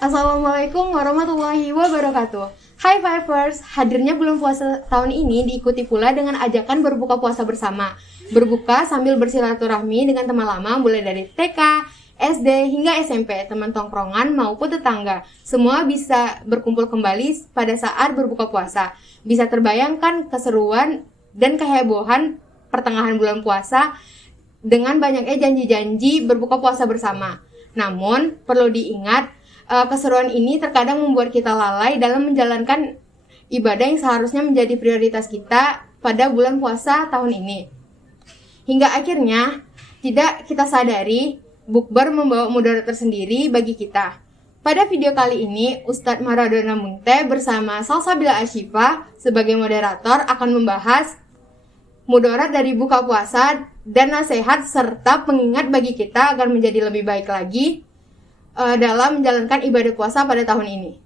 Assalamualaikum warahmatullahi wabarakatuh. Hai Fivers, hadirnya bulan puasa tahun ini diikuti pula dengan ajakan berbuka puasa bersama. Berbuka sambil bersilaturahmi dengan teman lama mulai dari TK, SD hingga SMP, teman tongkrongan maupun tetangga. Semua bisa berkumpul kembali pada saat berbuka puasa. Bisa terbayangkan keseruan dan kehebohan pertengahan bulan puasa dengan banyaknya janji-janji berbuka puasa bersama. Namun, perlu diingat, keseruan ini terkadang membuat kita lalai dalam menjalankan ibadah yang seharusnya menjadi prioritas kita pada bulan puasa tahun ini. Hingga akhirnya, tidak kita sadari, bukber membawa mudarat tersendiri bagi kita. Pada video kali ini, Ustadz Maradona Munte bersama Salsabila Ashifa sebagai moderator akan membahas mudarat dari buka puasa dan nasihat serta pengingat bagi kita agar menjadi lebih baik lagi dalam menjalankan ibadah puasa pada tahun ini.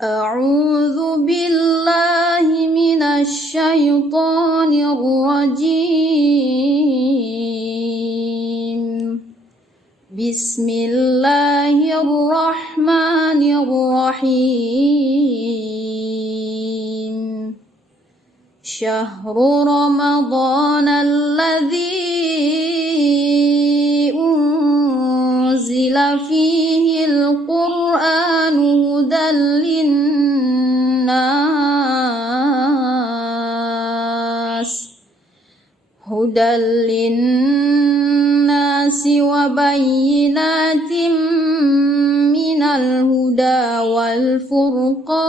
A'udzu billahi minasy syaithanir rajim. Bismillahirrahmanirrahim. Syahrul Ramadan alladzi unzila fihi al-Qur'an hudan linnas wa bayyinatin minal huda wal furqan.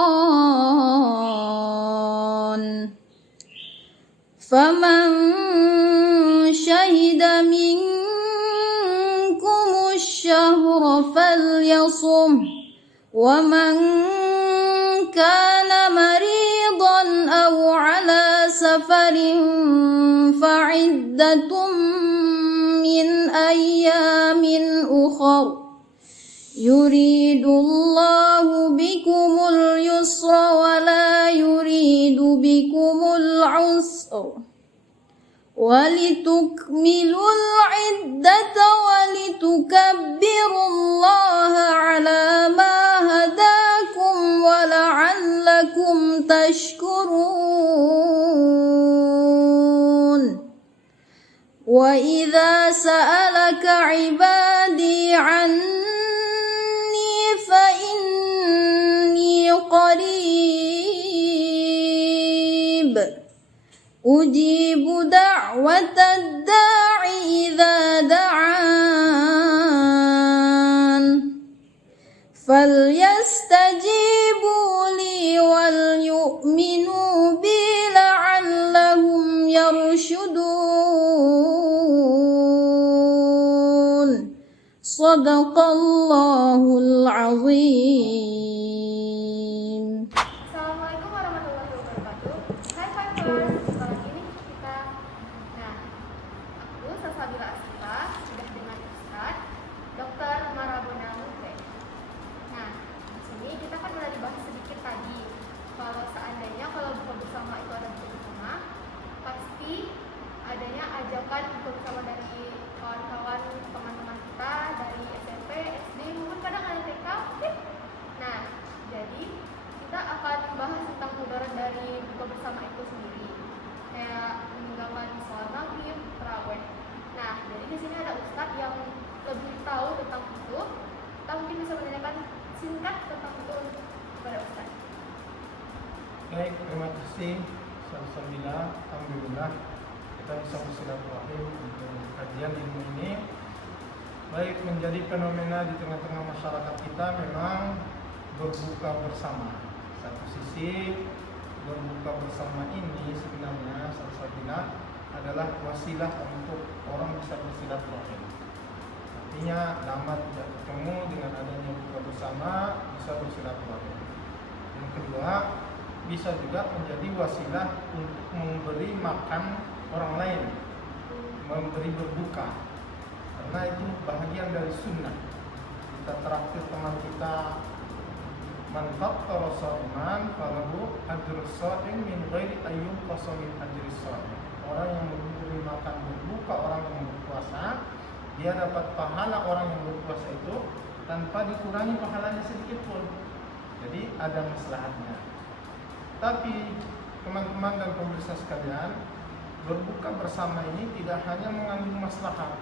Faman syahida minkum asy-syahra falyasum wa man kana maridan aw ala safarin fa'iddatum min ayyamin ukhra. Yuridullahu bikumul yusra wa la yuridu bikumul usra walitukmilul iddata walitukabbirullaha ala ma hadakum wa la'allakum tashkurun. Wa idza sa'alaka 'ibadi 'anni fa inni qarib ujibu da'watad da'i idza da'an falyastajibu li wal yu'minu bi la'allahum yarshudun. Sadaqallahul azim. Assalamualaikum warahmatullahi wabarakatuh. Hai Fivers, jumpa lagi nih kita. Nah, aku Salsabila Ashifa sudah dengan Ustadz Dr. Maradona Munte. Nah, di sini kita kan udah dibahas sedikit tadi. Kalau seandainya buka bersama itu ada buka bersama, pasti adanya ajakan buka bersama dari kawan-kawan teman-teman kita dari SMP, SD, mungkin kadang ada TK, mungkin. Nah, jadi kita akan membahas tentang mudarat dari buka bersama itu sendiri, kayak meninggalkan sholat maghrib, tarawih. Nah, jadi di sini ada Ustadz yang lebih tahu tentang itu. Kita mungkin bisa menanyakan singkat tentang itu kepada Ustadz. Baik, terima kasih Salsabila. Alhamdulillah kita bisa bersilaturahim untuk kajian ilmu ini. Baik, menjadi fenomena di tengah-tengah masyarakat kita memang berbuka bersama. Satu sisi berbuka bersama ini sebenarnya Salsabila adalah wasilah untuk orang bisa bersilaturahim. Artinya lama tidak ketemu, dengan adanya buka bersama bisa bersilaturahim. Yang kedua, bisa juga menjadi wasilah untuk memberi makan orang lain, memberi berbuka, karena itu bahagian dari sunnah. Kita traktir teman kita, man fattara sha'iman falahu ajrus sha'im min ghairi ayyun qasamin ajris sha'im. Orang yang memberi makan berbuka orang yang berpuasa, dia dapat pahala orang yang berpuasa itu tanpa dikurangi pahalanya sedikit pun. Jadi ada maslahatnya. Tapi teman-teman dan pemirsa sekalian, berbuka bersama ini tidak hanya mengandung maslahat,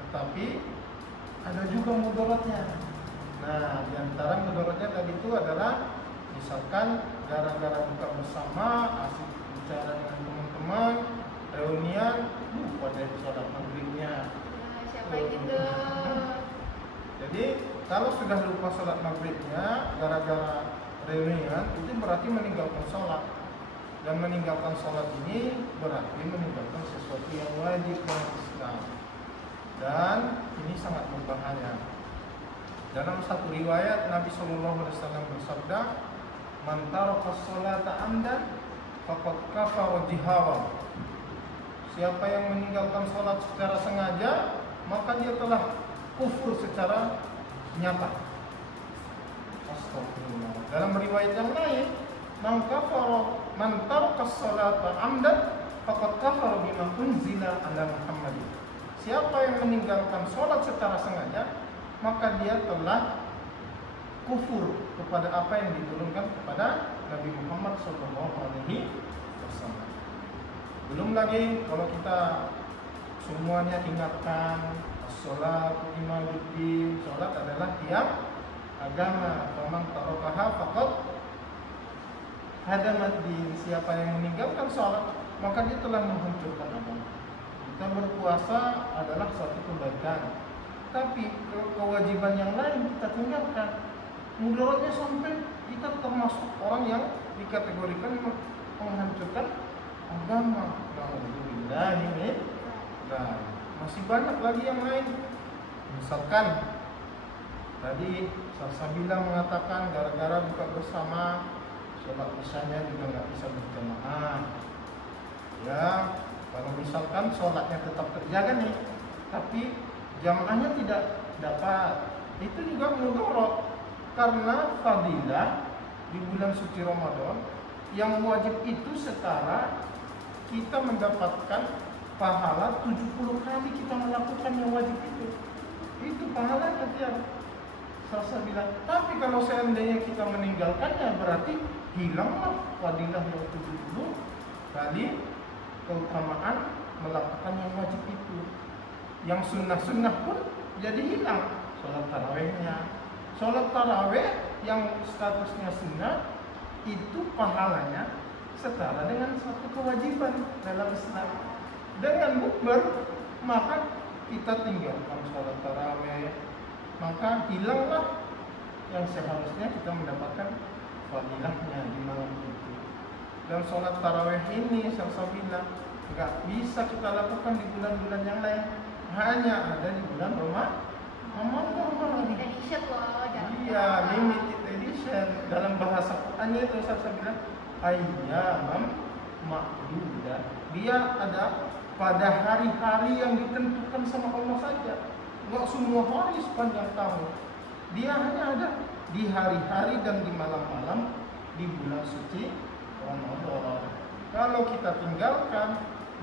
tetapi ada juga mudaratnya. Nah, di antara mudaratnya tadi itu adalah misalkan gara-gara buka bersama, asik bicara dengan teman-teman, reunian, pada sholat maghribnya. Siapa yang gitu? Jadi kalau sudah lupa sholat maghribnya gara-gara reunian, itu berarti meninggalkan sholat. Dan meninggalkan sholat ini berarti meninggalkan sesuatu yang wajib dalam Islam. Dan ini sangat berbahaya. Dalam satu riwayat Nabi SAW bersabda, "Man taraka sholata amdan faqad kafara jihara." Siapa yang meninggalkan sholat secara sengaja, maka dia telah kufur secara nyata. Astagfirullah. Dalam riwayat yang lain, man taraka sholata amdan faqad kafara bima unzila ala Muhammadin. Siapa yang meninggalkan sholat secara sengaja, maka dia telah kufur kepada apa yang diturunkan kepada Nabi Muhammad SAW. Belum lagi kalau kita semuanya ingatkan, sholat imaduddin, sholat adalah tiang agama. Faman tarakaha faqad hadamaddin. Siapa yang meninggalkan sholat, maka dia telah menghancurkan agama. Kita berpuasa adalah suatu kebaikan, tapi kewajiban yang lain kita tinggalkan. Mudaratnya sampai kita termasuk orang yang dikategorikan menghancurkan agama. Alhamdulillah ini. Nah, masih banyak lagi yang lain. Misalkan tadi Salsabila mengatakan gara-gara buka bersama, sholat isyanya juga nggak bisa berjamaah. Ya, kalau misalkan sholatnya tetap terjaga nih, tapi jamaahnya tidak dapat, itu juga mudarat. Karena fadilah di bulan suci Ramadan yang wajib itu setara kita mendapatkan pahala 70 kali kita melakukan yang wajib itu pahalanya tiap Salsabila. Tapi kalau seandainya kita meninggalkannya, berarti hilanglah fadilah yang 70 kali keutamaan melakukan yang wajib itu. Yang sunnah-sunnah pun jadi hilang. Sholat tarawehnya, sholat taraweh yang statusnya sunnah itu pahalanya setara dengan satu kewajiban dalam Islam. Dengan bukber maka kita tinggalkan sholat taraweh, maka hilanglah yang seharusnya kita mendapatkan fadilahnya di malam itu. Dan sholat taraweh ini Salsabila nggak bisa kita lakukan di bulan-bulan yang lain, hanya ada di bulan Ramadan. Limited edition loh, jangan Iya, limited edition. Dalam bahasa Qurannya itu Salsabila ayyamam ma'dudah. Dia ada pada hari-hari yang ditentukan sama Allah saja. Nggak semua hari sepanjang tahun. Dia hanya ada di hari-hari dan di malam-malam di bulan suci Ramadan. Kalau kita tinggalkan,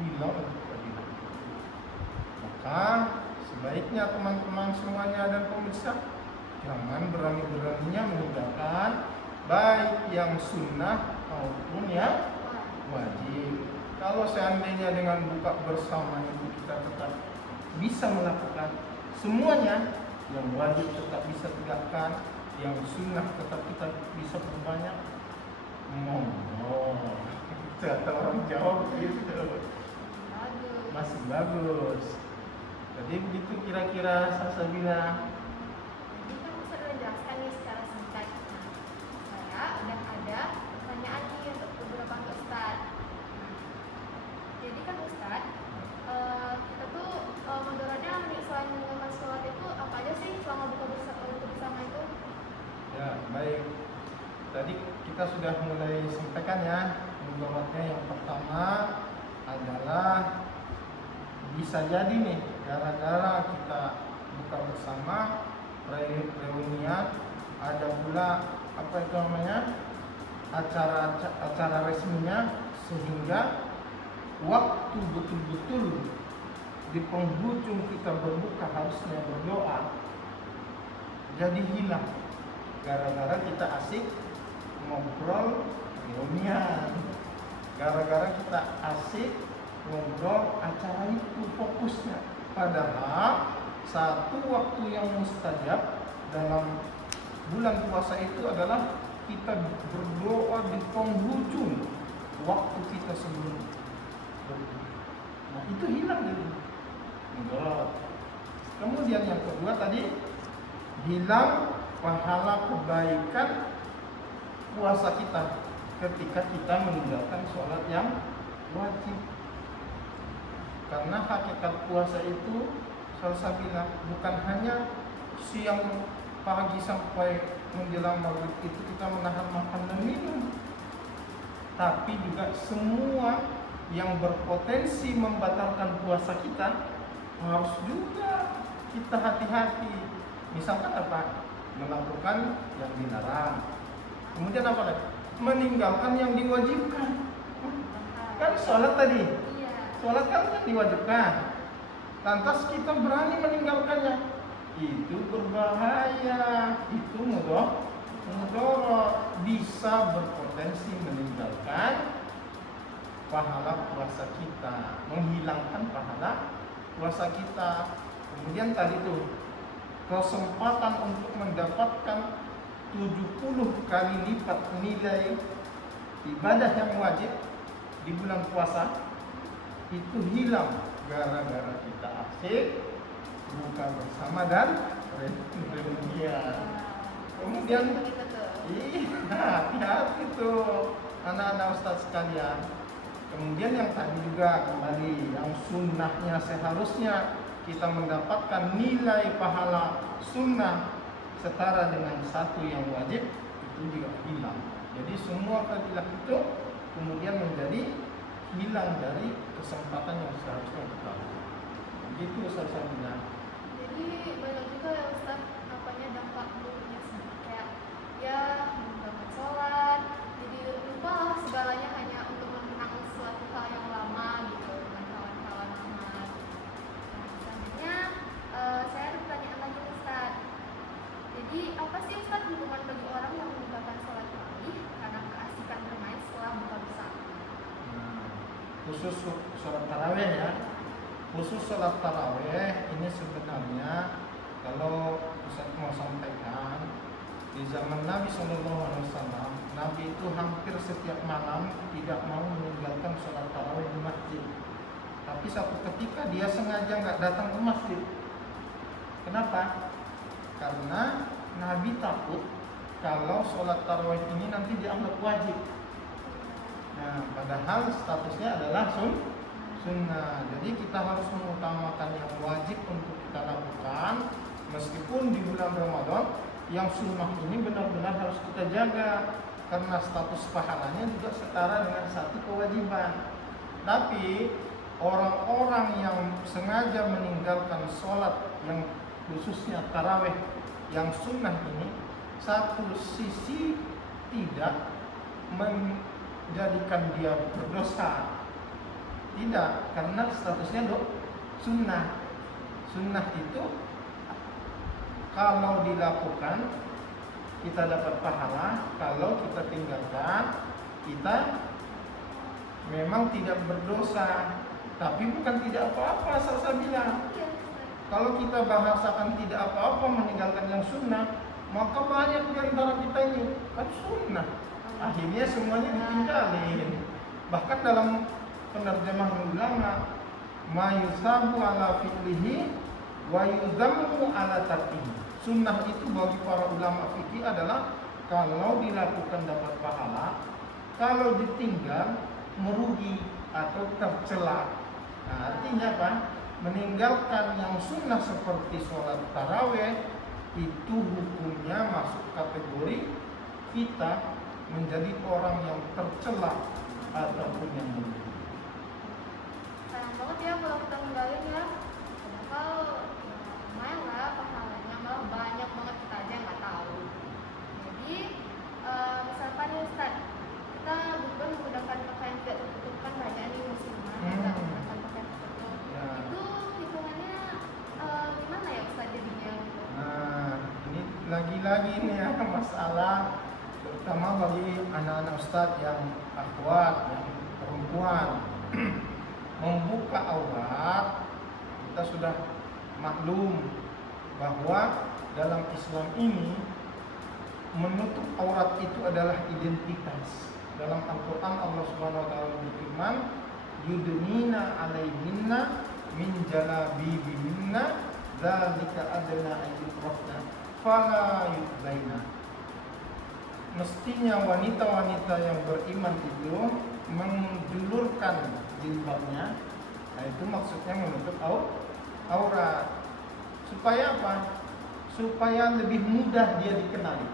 hilang fadilah. Maka sebaiknya teman-teman semuanya dan pemirsa jangan berani-beraninya meninggalkan baik yang sunnah maupun yang wajib. Kalau seandainya dengan buka bersama itu kita tetap bisa melakukan semuanya, yang wajib tetap bisa tegakkan, yang sunnah tetap kita bisa perbanyak, kata orang Jawa gitu, masih bagus. Jadi begitu kira-kira Salsabila. Jadi kan bisa dijelaskan nih secara singkat. Saya udah ada pertanyaan nih untuk beberapa Ustaz. Jadi kan Ustaz, kita tuh mudaratnya selain meninggalkan sholat itu apa aja sih selama buka bersama itu? Ya, baik. Tadi kita sudah mulai sampaikan ya, mudaratnya yang pertama adalah bisa jadi nih gara-gara kita buka bersama reunian, ada pula apa itu namanya acara resminya, sehingga waktu betul-betul di penghujung kita berbuka harusnya berdoa. jadi hilang gara-gara kita asik ngobrol reunian, gara-gara kita asik ngobrol acara itu fokusnya. Padahal satu waktu yang mustajab dalam bulan puasa itu adalah kita berdoa di penghujung waktu kita sebelum berbuka. Nah itu hilang jadi. Kemudian yang kedua tadi, hilang pahala kebaikan puasa kita ketika kita meninggalkan sholat yang wajib. Karena hakikat puasa itu salsabila bukan hanya siang pagi sampai menjelang maghrib itu kita menahan makan dan minum, tapi juga semua yang berpotensi membatalkan puasa kita harus juga kita hati-hati. Misalkan apa? Melakukan yang dilarang. Kemudian apa lagi? Meninggalkan yang diwajibkan. Kan sholat tadi. Sholat kan yang diwajibkan. Lantas kita berani meninggalkannya. Itu berbahaya. Itu mudorot, bisa berpotensi meninggalkan pahala puasa kita, menghilangkan pahala puasa kita. Kemudian tadi tuh kesempatan untuk mendapatkan 70 kali lipat nilai ibadah yang wajib di bulan puasa itu hilang gara-gara kita asik buka bersama dan reunian. Kemudian hati-hati tuh anak-anak ustaz sekalian. Kemudian yang tadi juga kembali yang sunnahnya seharusnya kita mendapatkan nilai pahala sunnah setara dengan satu yang wajib itu juga hilang. Jadi semua fadilah itu kemudian menjadi hilang dari kesempatan yang seharusnya kita lakukan. Begitu Ustaz Sabina. Jadi banyak juga ya Ustaz dampak buruknya kayak ya meninggalkan sholat, jadi lupa segalanya hanya untuk mengenang suatu hal yang lama gitu dengan kawan-kawan lama. Nah, selanjutnya saya ada pertanyaan lagi Ustaz. Jadi apa sih Ustaz hukuman bagi orang yang meninggalkan sholat tarawih karena keasikan bermain setelah buka bersama? Khusus sholat tarawih ya. Khusus sholat tarawih ini sebenarnya kalau Ustaz mau sampaikan, di zaman Nabi SAW, Nabi itu hampir setiap malam tidak mau meninggalkan sholat tarawih di masjid. Tapi satu ketika dia sengaja nggak datang ke masjid. Kenapa? Karena Nabi takut kalau sholat tarawih ini nanti dianggap wajib. Nah, padahal statusnya adalah sunnah. Jadi kita harus mengutamakan yang wajib untuk kita lakukan. Meskipun di bulan Ramadan yang sunnah ini benar-benar harus kita jaga karena status pahalanya juga setara dengan satu kewajiban. Tapi orang-orang yang sengaja meninggalkan sholat yang khususnya tarawih yang sunnah ini, satu sisi tidak menjadikan dia berdosa, tidak, karena statusnya sunnah. Sunnah itu kalau dilakukan kita dapat pahala, kalau kita tinggalkan kita memang tidak berdosa. Tapi bukan tidak apa-apa, saya bilang. Kalau kita bahasakan tidak apa-apa meninggalkan yang sunnah, maka banyak di antara kita ini kan sunnah. Akhirnya semuanya ditinggalin. Bahkan dalam penerjemahan ulama, ma yusabu ala fi'lihi wa yuzammu ala tarkihi. Sunnah itu bagi para ulama fikih adalah kalau dilakukan dapat pahala, kalau ditinggal merugi atau tercela. Nah, artinya apa? Meninggalkan yang sunnah seperti sholat taraweh itu hukumnya masuk kategori kita menjadi orang yang tercela ataupun yang merugi. Sayang banget ya kalau kita ninggalin ya. Padahal lumayan lah pahalanya, malah banyak banget kita aja nggak tahu. Jadi misalkan nih Ustaz, kita bukan menggunakan pakaian tidak tertutup, kan banyak nih muslimah yang nggak menggunakan pakaian tertutup. Ya. Itu hitungannya gimana ya Ustaz jadinya? Nah, ini lagi nih ya masalah terutama bagi anak-anak ustadz yang akhwat, yang perempuan membuka aurat. Kita sudah maklum bahwa dalam Islam ini menutup aurat itu adalah identitas. Dalam Al-Quran Allah Subhanahu Wa Taala berfirman, yudnina alaihinna min jalabibihinna dzalika adna ayyukrafna fala yudlaina. Mestinya wanita-wanita yang beriman itu menjulurkan jilbabnya. Nah itu maksudnya menutup aurat. Supaya apa? Supaya lebih mudah dia dikenali.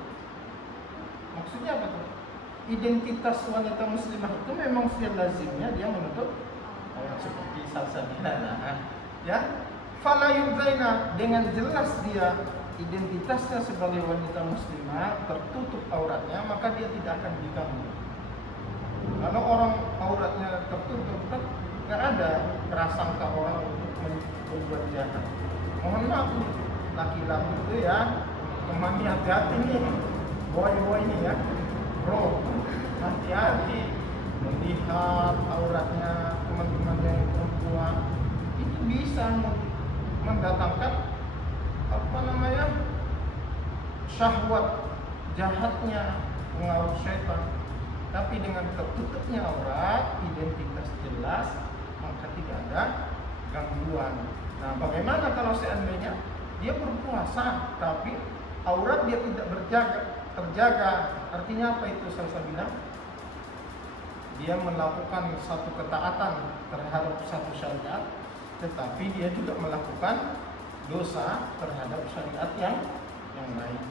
Maksudnya apa tuh? Identitas wanita muslimah itu memang lazimnya dia menutup aurat seperti salsabila. Nah, ya, fala yudzaina, dengan jelas dia identitasnya sebagai wanita muslimah tertutup auratnya, maka dia tidak akan diganggu. Kalau orang auratnya tertutup kan nggak ada prasangka orang untuk berbuat jahat. Mohon maaf nih, laki-laki itu ya, teman hati-hati nih, boy ini ya, bro, hati-hati melihat auratnya teman-teman yang perempuan, itu bisa mendatangkan syahwat jahatnya, pengaruh syaitan. Tapi dengan tertutupnya aurat, identitas jelas, maka tidak ada gangguan. Nah, bagaimana kalau seandainya dia berpuasa tapi aurat dia tidak terjaga? Artinya apa itu salsabila? Dia melakukan satu ketaatan terhadap satu syariat, tetapi dia juga melakukan dosa terhadap syariat yang lain.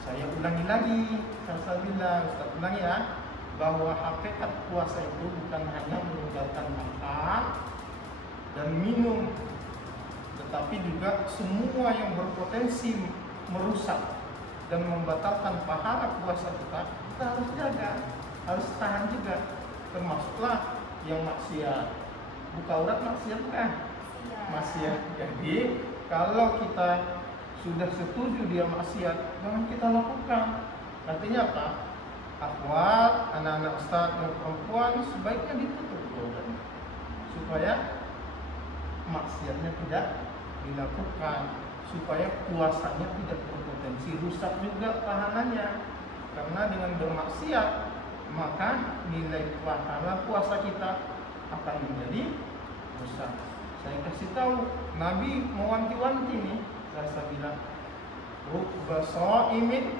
Saya ulangi lagi, salsabila, Ustaz ulangi ya, bahwa hakikat puasa itu bukan hanya meninggalkan makan dan minum, tetapi juga semua yang berpotensi merusak dan membatalkan pahala puasa kita harus jaga, harus tahan juga. Termasuklah yang maksiat. Buka aurat maksiat kan? Maksiat. Jadi kalau kita sudah setuju dia maksiat, jangan kita lakukan. Artinya apa? Akhwat, anak-anak ustaz dan perempuan sebaiknya ditutup auratnya supaya maksiatnya tidak dilakukan, supaya puasanya tidak berpotensi rusak juga pahalanya. Karena dengan bermaksiat maka nilai pahala puasa kita akan menjadi rusak. Saya kasih tahu, Nabi mewanti-wanti nih, saya bilang, rubba sha'imin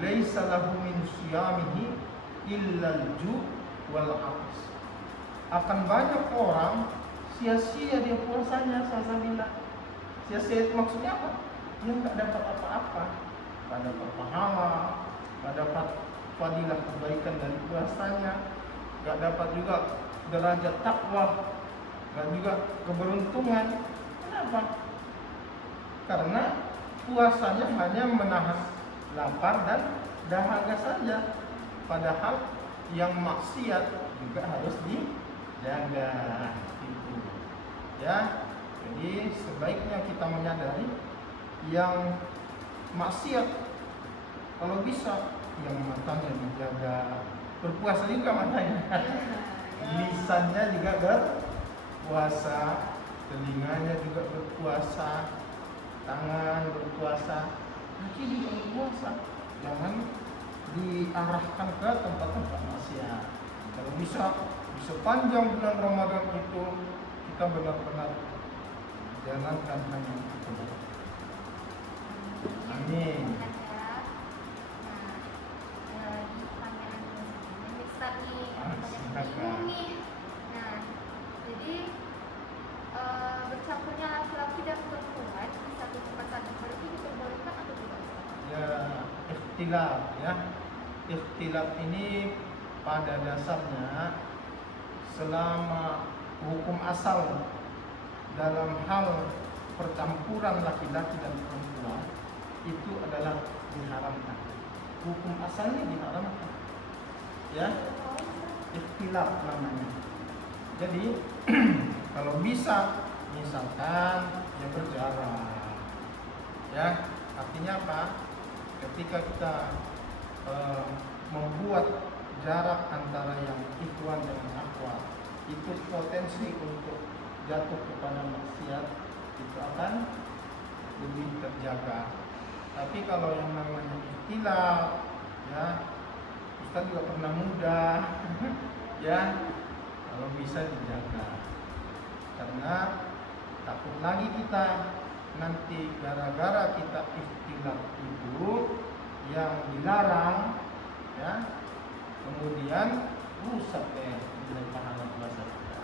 laisa lahu min siyamihi illa al-ju' wal 'atas. Akan banyak orang sia-sia dia puasanya, saya bilang. Sia-sia itu maksudnya apa? Dia enggak dapat apa-apa. Enggak dapat pahala, enggak dapat fadilah kebaikan dari puasanya, enggak dapat juga derajat takwa, enggak juga keberuntungan. Kenapa? Karena puasanya hanya menahan lapar dan dahaga saja, padahal yang maksiat juga harus dijaga itu ya. Jadi sebaiknya kita menyadari yang maksiat kalau bisa yang matanya dijaga, berpuasa juga matanya, lisannya juga berpuasa, telinganya juga berpuasa, tangan berpuasa, kaki juga berpuasa. Jangan diarahkan ke tempat-tempat maksiat. Kalau bisa panjang bulan Ramadan itu kita benar-benar jalankan hanya itu. Amin. Bercampurnya laki-laki dan perempuan di satu tempat saja berarti diperbolehkan atau tidak? Ya, ikhtilaf ya. Ikhtilaf ini pada dasarnya selama hukum asal dalam hal percampuran laki-laki dan perempuan itu adalah diharamkan. Hukum asalnya diharamkan. Ya, ikhtilaf namanya. Jadi kalau bisa misalkan ya berjarak, ya artinya apa? ketika kita membuat jarak antara yang ikhwan dengan akhwat, itu potensi untuk jatuh kepada maksiat itu akan lebih terjaga. Tapi kalau yang namanya ikhtilaf, ya Ustaz juga pernah muda, ya kalau bisa dijaga, karena takut lagi kita nanti gara-gara kita ikhtilaf itu yang dilarang, ya kemudian rusak nilai pahala puasa kita.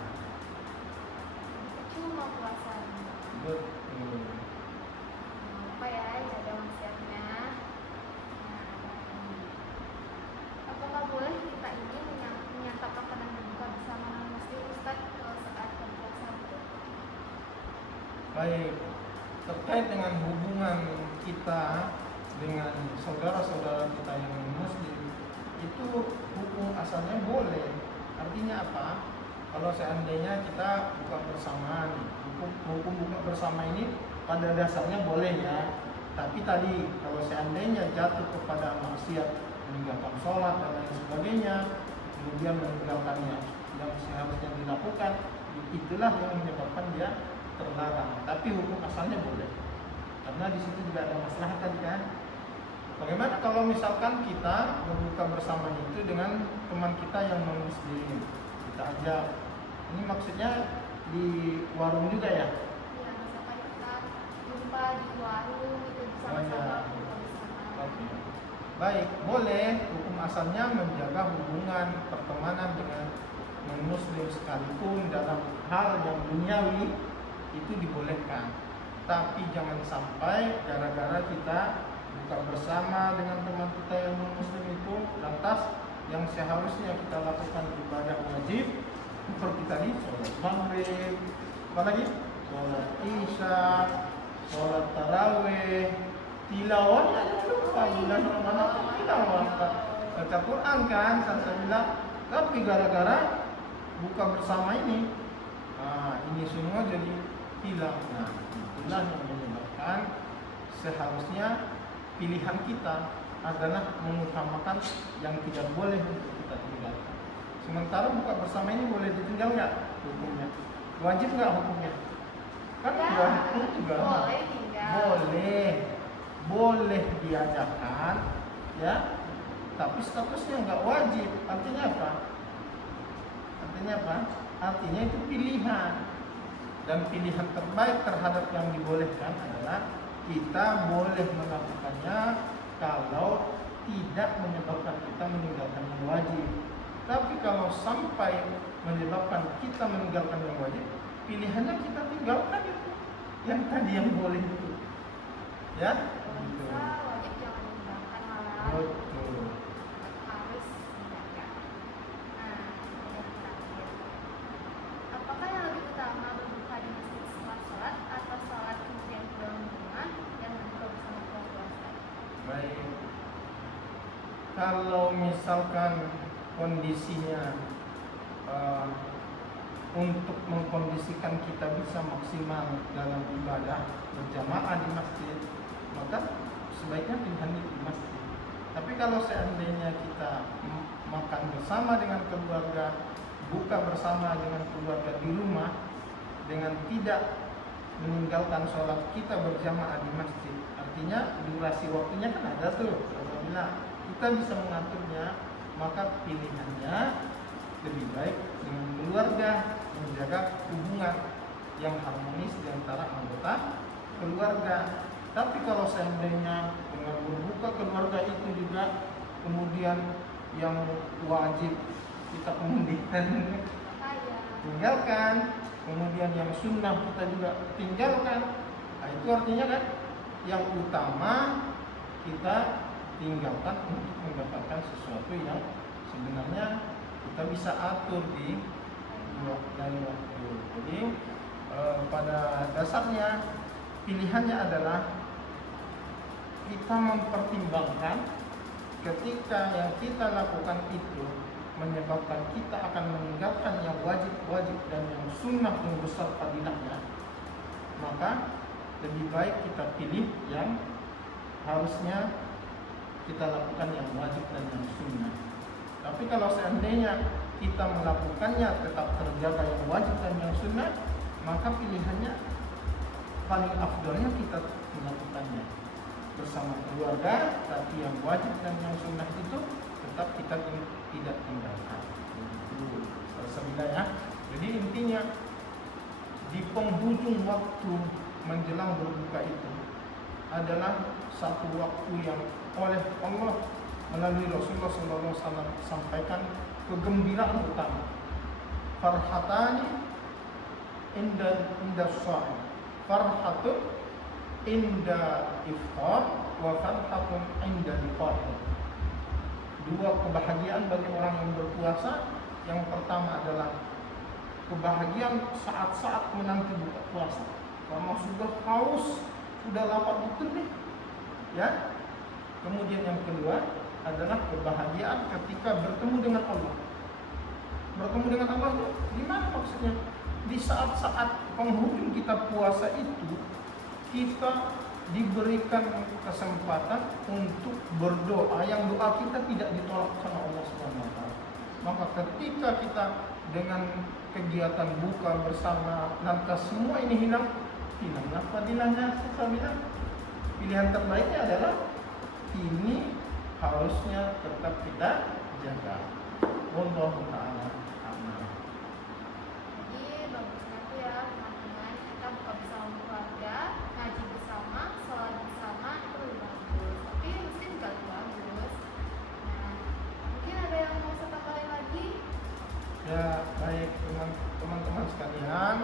Cuma puasanya. Betul. Apa ya, jaga maksiatnya. Apakah boleh kita ini menyantap makanan berbuka bersama non-muslim Ustaz saat berpuasa itu? Baik, terkait dengan hubungan kita dengan saudara-saudara kita yang muslim, itu hukum asalnya boleh. Artinya apa? Kalau seandainya kita buka bersama nih, hukum buka bersama ini pada dasarnya boleh ya. Tapi tadi kalau seandainya jatuh kepada maksiat, meninggalkan sholat dan lain sebagainya, kemudian meninggalkan yang seharusnya dilakukan, itulah yang menyebabkan dia terlarang. Tapi hukum asalnya boleh, karena di situ juga ada masalah tadi kan. Bagaimana kalau misalkan kita berbuka bersama itu dengan teman kita yang non muslim, kita ajak, ini maksudnya di warung juga ya? Iya, misalkan kita jumpa di warung itu bersama-sama buka bersama. Oke. Baik, boleh. Hukum asalnya menjaga hubungan pertemanan dengan non muslim sekalipun dalam hal yang duniawi itu dibolehkan. Tapi jangan sampai gara-gara kita buka bersama dengan teman kita yang non muslim itu, lantas yang seharusnya kita lakukan ibadah wajib seperti tadi sholat maghrib, apalagi sholat isya, sholat taraweh, tilawah, jangan lupa bulan Ramadan tilawah baca Quran kan, saya bilang. Tapi gara-gara buka bersama ini, ini semua jadi hilang. Nah, itulah yang menyebabkan seharusnya pilihan kita adalah mengutamakan yang tidak boleh untuk kita tinggalkan. Sementara buka bersama ini boleh ditinggal nggak hukumnya? Wajib nggak hukumnya? Kan Ya, juga boleh tinggal. boleh diadakan, ya. Tapi statusnya nggak wajib. Artinya apa? Artinya itu pilihan. Dan pilihan terbaik terhadap yang dibolehkan adalah kita boleh melakukannya kalau tidak menyebabkan kita meninggalkan yang wajib. Tapi kalau sampai menyebabkan kita meninggalkan yang wajib, pilihannya kita tinggalkan itu yang tadi yang boleh itu, ya. Bisa wajib jangan meninggalkan malah Betul. harus menjaga. Nah, yang terakhir, apakah yang lebih utama berbuka di masjid setelah sholat atau sholat kemudian pulang ke rumah dan berbuka bersama keluarga Ustaz? Baik. Kalau misalkan kondisinya untuk mengkondisikan kita bisa maksimal dalam ibadah berjamaah di masjid, maka sebaiknya pilihan di masjid. Tapi kalau seandainya kita makan bersama dengan keluarga, buka bersama dengan keluarga di rumah, dengan tidak meninggalkan sholat kita berjamaah di masjid, artinya durasi waktunya kan ada tuh. Apabila kita bisa mengaturnya, maka pilihannya lebih baik dengan keluarga, menjaga hubungan yang harmonis di antara anggota keluarga. Tapi kalau seandainya dengan berbuka keluarga itu juga kemudian yang wajib kita kemudian tinggalkan, kemudian yang sunnah kita juga tinggalkan, nah itu artinya kan yang utama kita tinggalkan untuk mendapatkan sesuatu yang sebenarnya kita bisa atur di lain waktu. Jadi pada dasarnya pilihannya adalah kita mempertimbangkan ketika yang kita lakukan itu menyebabkan kita akan meninggalkan yang wajib-wajib dan yang sunnah yang besar fadilahnya, maka lebih baik kita pilih yang harusnya kita lakukan yang wajib dan yang sunnah. Tapi kalau seandainya kita melakukannya tetap terjaga yang wajib dan yang sunnah, maka pilihannya paling afdolnya kita melakukannya bersama keluarga, tapi yang wajib dan yang sunnah itu tetap kita tidak tinggalkan. Itu Alhamdulillah ya. Jadi intinya di penghujung waktu menjelang berbuka itu adalah satu waktu yang oleh Allah melalui Rasulullah SAW sampaikan kegembiraan utama. Farhatani inda shaim, farhatun inda iftar, wa farhatun inda liqa'i. Dua kebahagiaan bagi orang yang berpuasa. Yang pertama adalah kebahagiaan saat-saat menanti buka puasa. Karena sudah haus, sudah lapar betul nih, ya. Kemudian yang kedua adalah kebahagiaan ketika bertemu dengan Allah. Bertemu dengan Allah itu gimana maksudnya? Di saat-saat penghujung kita puasa itu, kita diberikan kesempatan untuk berdoa yang doa kita tidak ditolak sama Allah SWT. Maka ketika kita dengan kegiatan buka bersama, lantas semua ini hilanglah fadilahnya. Saya bilang pilihan terbaiknya adalah ini harusnya tetap kita jaga. Wallahu ta'ala a'lam. Jadi bagus banget ya teman-teman, kita buka bersama keluarga, ngaji bersama, sholat bersama, itu lebih bagus. Tapi mesti juga lebih bagus. Nah, mungkin ada yang mau saya tambahin lagi? Ya baik teman-teman sekalian,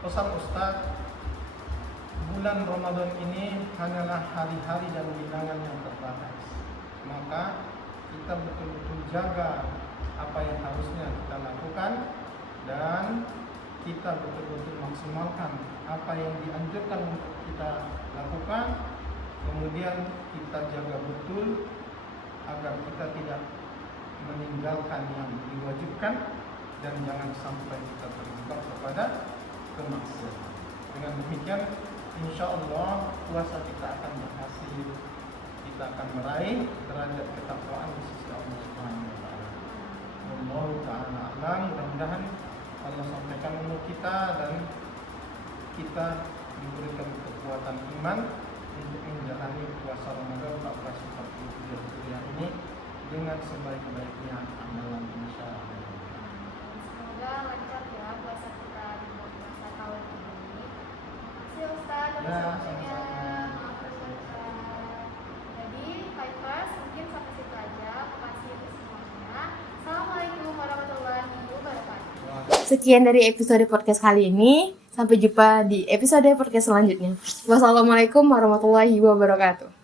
pesan Ustadz, bulan Ramadan ini hanyalah hari-hari dan bilangan yang terbatas. Maka kita betul-betul jaga apa yang harusnya kita lakukan, dan kita betul-betul maksimalkan apa yang dianjurkan untuk kita lakukan. Kemudian kita jaga betul agar kita tidak meninggalkan yang diwajibkan, dan jangan sampai kita terjebak kepada kemaksiatan. Dengan demikian, insya Allah puasa kita akan berhasil, kita akan meraih derajat ketakwaan di sisi Allah Subhanahu wa taala. Allah taala alam. Mudah-mudahan Allah sampaikan umur kita dan kita diberikan kekuatan iman untuk menjalani puasa Ramadan 1447 Hijriah ini dengan sebaik-baiknya amalan insyaallah. Semoga lancar ya puasa kita di puasa tahun ini. Terima kasih Ustaz atas Ya, waktunya. sama-sama. Maaf Ustaz. Jadi Fighters mungkin sampai situ aja. Terima kasih untuk semuanya. Assalamualaikum warahmatullahi wabarakatuh. Sekian dari episode podcast kali ini. Sampai jumpa di episode podcast selanjutnya. Wassalamualaikum warahmatullahi wabarakatuh.